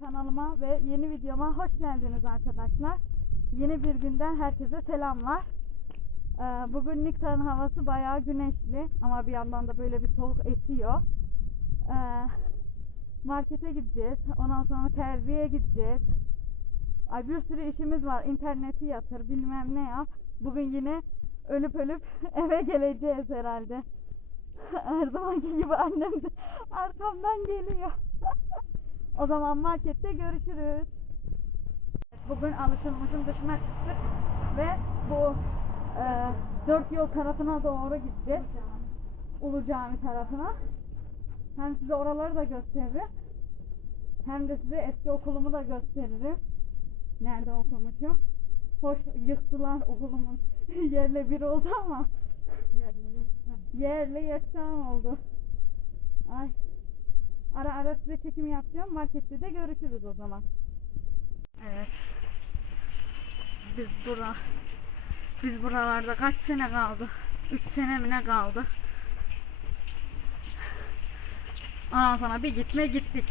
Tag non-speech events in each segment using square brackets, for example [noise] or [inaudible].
Kanalıma ve yeni videoma hoş geldiniz arkadaşlar. Yeni bir günden herkese selamlar. Ee, Bugün Niksar'ın havası bayağı güneşli ama bir yandan da böyle bir soğuk esiyor. Ee, Markete gideceğiz. Ondan sonra terbiye gideceğiz. Ay bir sürü işimiz var. İnterneti yatır, bilmem ne yap. Bugün yine ölüp ölüp [laughs] eve geleceğiz herhalde. [laughs] Her zamanki gibi annem de arkamdan geliyor. [laughs] o zaman markette görüşürüz. Bugün alışılmışın dışına çıktık ve bu e, dört yol tarafına doğru gideceğiz. Ulu Cami tarafına. Hem size oraları da gösteririm. Hem de size eski okulumu da gösteririm. Nerede okumuşum. Hoş yıktılar okulumun. [laughs] Yerle bir oldu ama. Yerle yeksan oldu. Ay. Ara ara size çekim yapacağım. Markette de görüşürüz o zaman. Evet. Biz bura biz buralarda kaç sene kaldı? 3 sene mi ne kaldı? Ondan sonra bir gitme gittik.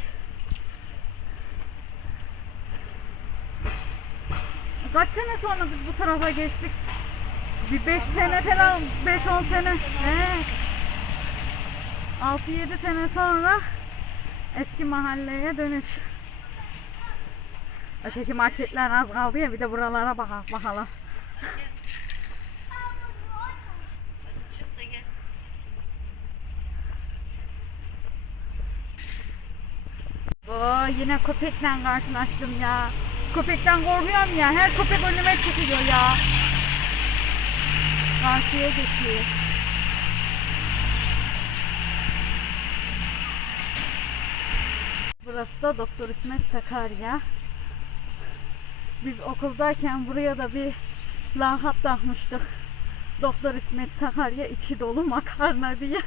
Kaç sene sonra biz bu tarafa geçtik? Bir 5 sene falan, 5-10 sene. He. 6-7 sene sonra eski mahalleye dönüş. Öteki marketler az kaldı ya bir de buralara bakalım. bakalım. Oo, yine köpekle karşılaştım ya. Köpekten korkuyorum ya. Her köpek önüme çıkıyor ya. Karşıya geçiyor. Burası da Doktor İsmet Sakarya. Biz okuldayken buraya da bir lahat takmıştık. Doktor İsmet Sakarya içi dolu makarna diye.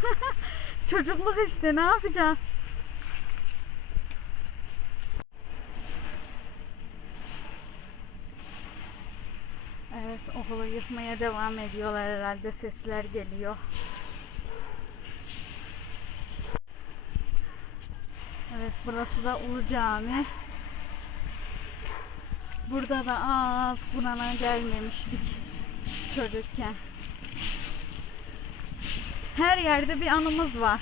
[laughs] Çocukluk işte ne yapacağız? Evet okulu yıkmaya devam ediyorlar herhalde sesler geliyor. Evet burası da Ulu Cami. Burada da az Kur'an'a gelmemiştik çocukken. Her yerde bir anımız var.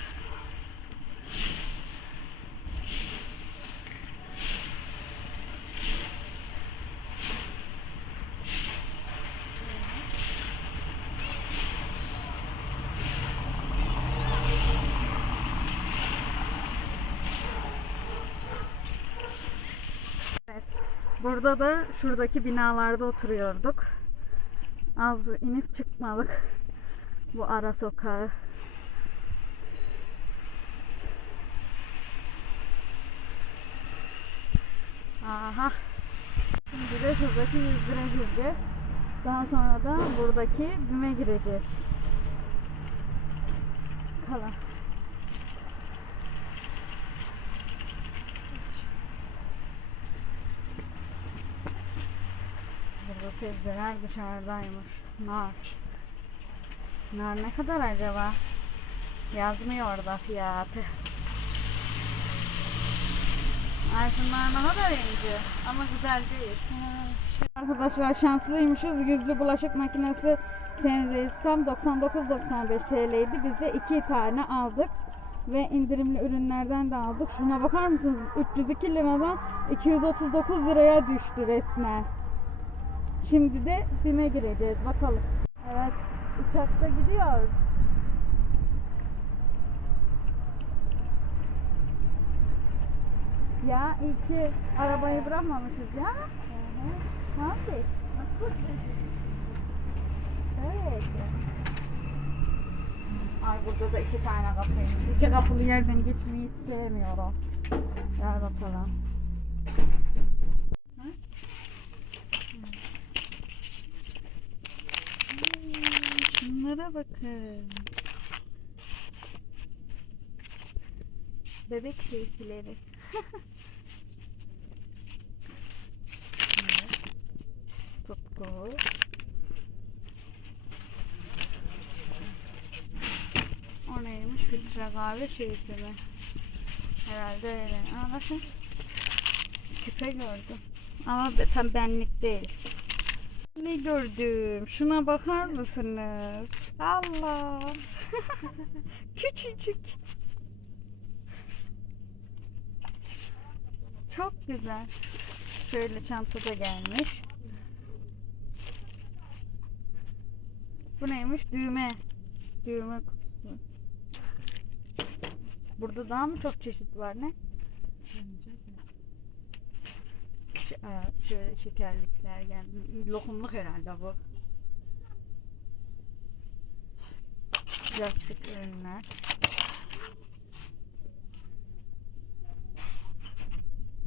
Evet. Burada da şuradaki binalarda oturuyorduk. Az inip çıkmalık bu ara sokağı. Aha. Şimdi de şuradaki 100 lira gireceğiz. Daha sonra da buradaki BİM'e gireceğiz. Kalan. Burada sebzeler dışarıdaymış. Nar. Nar ne kadar acaba? Yazmıyor orada fiyatı. Ay şunlar ne kadar ince. Ama güzel değil. Arkadaşlar şanslıymışız. Yüzlü bulaşık makinesi kendisi tam 99.95 TL'ydi. Biz de iki tane aldık. Ve indirimli ürünlerden de aldık. Şuna bakar mısınız? 302 liradan 239 liraya düştü resmen. Şimdi de BİM'e gireceğiz. Bakalım. Evet. Uçakta gidiyoruz. Ya iyi ki arabayı bırakmamışız ya. Nasıl? Evet. Ay burada da iki tane kapıymış. İki kapılı yerden geçmeyi hiç sevmiyorum. Gel bakalım. Şunlara bakın. Bebek şeysileri. [laughs] Tutku. O neymiş? Filtre kahve şeysi mi? Herhalde öyle. Aa bakın. küpe gördüm. Ama tam benlik değil. Ne gördüm? Şuna bakar mısınız? Allah. [laughs] Küçücük. Çok güzel. Şöyle çantada gelmiş. Bu neymiş? Düğme. Düğme kutusu. Burada daha mı çok çeşit var ne? Ş- aa, şöyle şekerlikler geldi. Lokumluk herhalde bu. Plastik ürünler.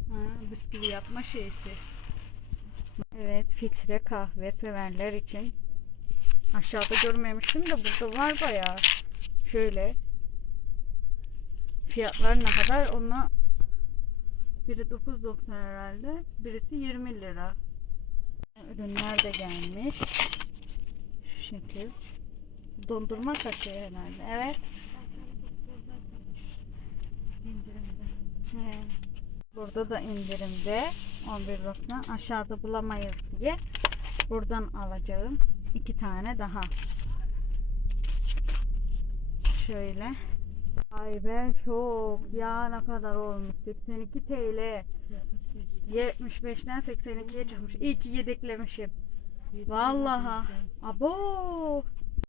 Ha, bisküvi yapma şeysi. Evet, filtre kahve sevenler için. Aşağıda görmemiştim de burada var bayağı. Şöyle. Fiyatlar ne kadar? Ona biri 9.90 herhalde. Birisi 20 lira. Ürünler de gelmiş. Şu şekil. Dondurma kaşığı herhalde. Evet. He. Burada da indirimde 11.90 aşağıda bulamayız diye buradan alacağım iki tane daha şöyle ay ben şok ya ne kadar olmuş. 82 TL 75'ten 82'ye çıkmış. İyi ki yedeklemişim. Vallaha. Abo.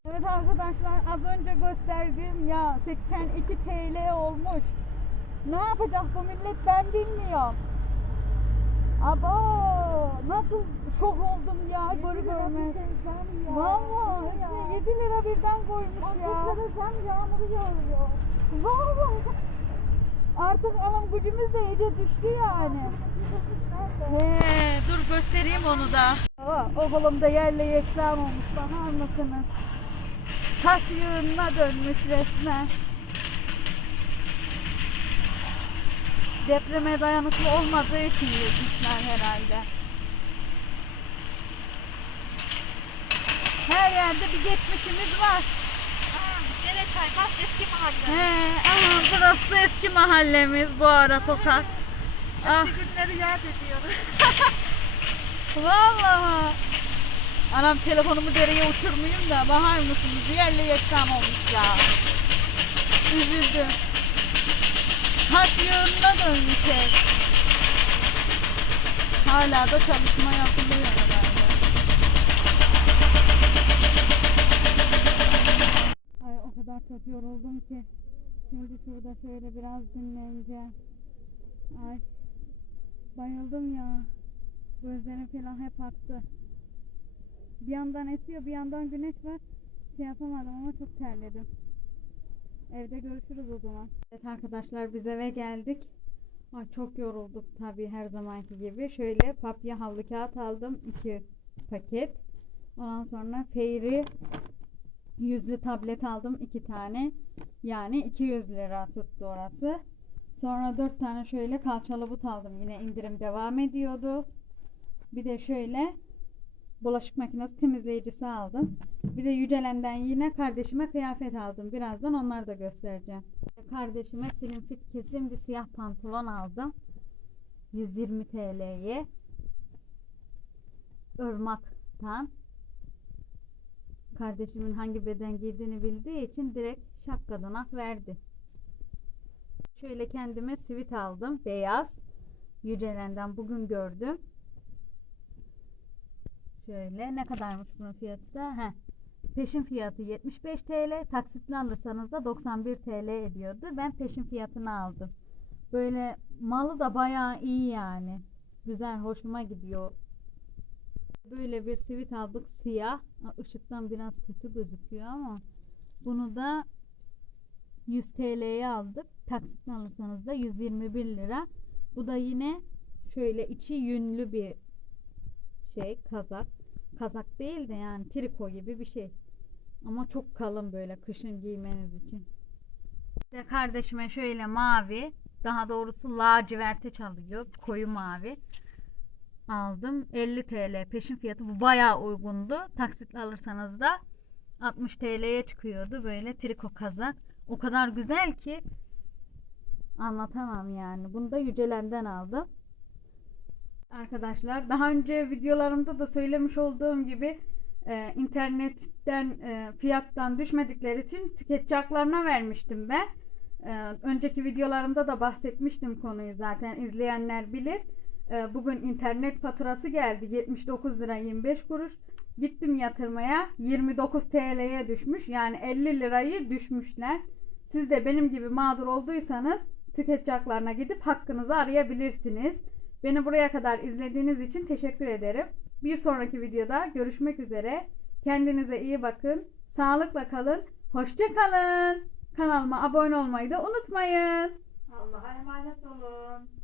Evet arkadaşlar az önce gösterdiğim ya 82 TL olmuş. Ne yapacak bu millet ben bilmiyorum. Abo nasıl şok oldum ya görü görmez. Valla 7 lira birden koymuş ya. 30 lira zam yağmuru yağıyor. Valla. Artık alım gücümüz de iyice düştü yani. He, dur göstereyim onu da. Aa, oğlum da yerle yeksan olmuş bakar mısınız? Taş yığınına dönmüş resmen. depreme dayanıklı olmadığı için yırtmışlar herhalde. Her yerde bir geçmişimiz var. Çaybaş eski mahalle. He, burası da eski mahallemiz bu ara sokak. Ah, Eski günleri yad ediyoruz. [laughs] vallahi. Anam telefonumu dereye uçurmayayım da bakar mısınız? Yerle yeksan olmuş ya. Üzüldüm. Taş yığınına dönmüş ev. Hala da çalışma yapılıyor herhalde. Ay o kadar çok yoruldum ki. Şimdi şurada şöyle biraz dinleneceğim. Ay bayıldım ya. Gözlerim falan hep aktı. Bir yandan esiyor bir yandan güneş var. Şey yapamadım ama çok terledim. Evde görüşürüz o zaman. Evet arkadaşlar biz eve geldik. Ay çok yorulduk tabii her zamanki gibi. Şöyle papya havlu kağıt aldım. iki paket. Ondan sonra Fairy yüzlü tablet aldım. iki tane. Yani 200 lira tuttu orası. Sonra dört tane şöyle kalçalı but aldım. Yine indirim devam ediyordu. Bir de şöyle bulaşık makinesi temizleyicisi aldım. Bir de Yücelen'den yine kardeşime kıyafet aldım. Birazdan onları da göstereceğim. Kardeşime slim fit kesim bir siyah pantolon aldım. 120 TL'ye. Irmak'tan. Kardeşimin hangi beden giydiğini bildiği için direkt şapkadan hak verdi. Şöyle kendime sivit aldım. Beyaz. Yücelen'den bugün gördüm. Şöyle ne kadarmış bunun fiyatı da? Heh. Peşin fiyatı 75 TL, taksitle alırsanız da 91 TL ediyordu. Ben peşin fiyatını aldım. Böyle malı da bayağı iyi yani. Güzel, hoşuma gidiyor. Böyle bir sivit aldık siyah. Işıktan biraz kötü gözüküyor ama bunu da 100 TL'ye aldık. Taksitle alırsanız da 121 lira. Bu da yine şöyle içi yünlü bir şey kazak. Kazak değil de yani triko gibi bir şey. Ama çok kalın böyle kışın giymeniz için. İşte kardeşime şöyle mavi, daha doğrusu laciverte çalıyor. Koyu mavi. Aldım. 50 TL peşin fiyatı. Bu bayağı uygundu. Taksitle alırsanız da 60 TL'ye çıkıyordu böyle triko kazak. O kadar güzel ki anlatamam yani. Bunu da Yücelen'den aldım. Arkadaşlar daha önce videolarımda da söylemiş olduğum gibi e, internetten e, fiyattan düşmedikleri için tüketici haklarına vermiştim ben. E, önceki videolarımda da bahsetmiştim konuyu zaten izleyenler bilir. E, bugün internet faturası geldi 79 lira 25 kuruş. Gittim yatırmaya 29 TL'ye düşmüş yani 50 lirayı düşmüşler. Siz de benim gibi mağdur olduysanız tüketici haklarına gidip hakkınızı arayabilirsiniz. Beni buraya kadar izlediğiniz için teşekkür ederim. Bir sonraki videoda görüşmek üzere. Kendinize iyi bakın. Sağlıkla kalın. Hoşça kalın. Kanalıma abone olmayı da unutmayın. Allah'a emanet olun.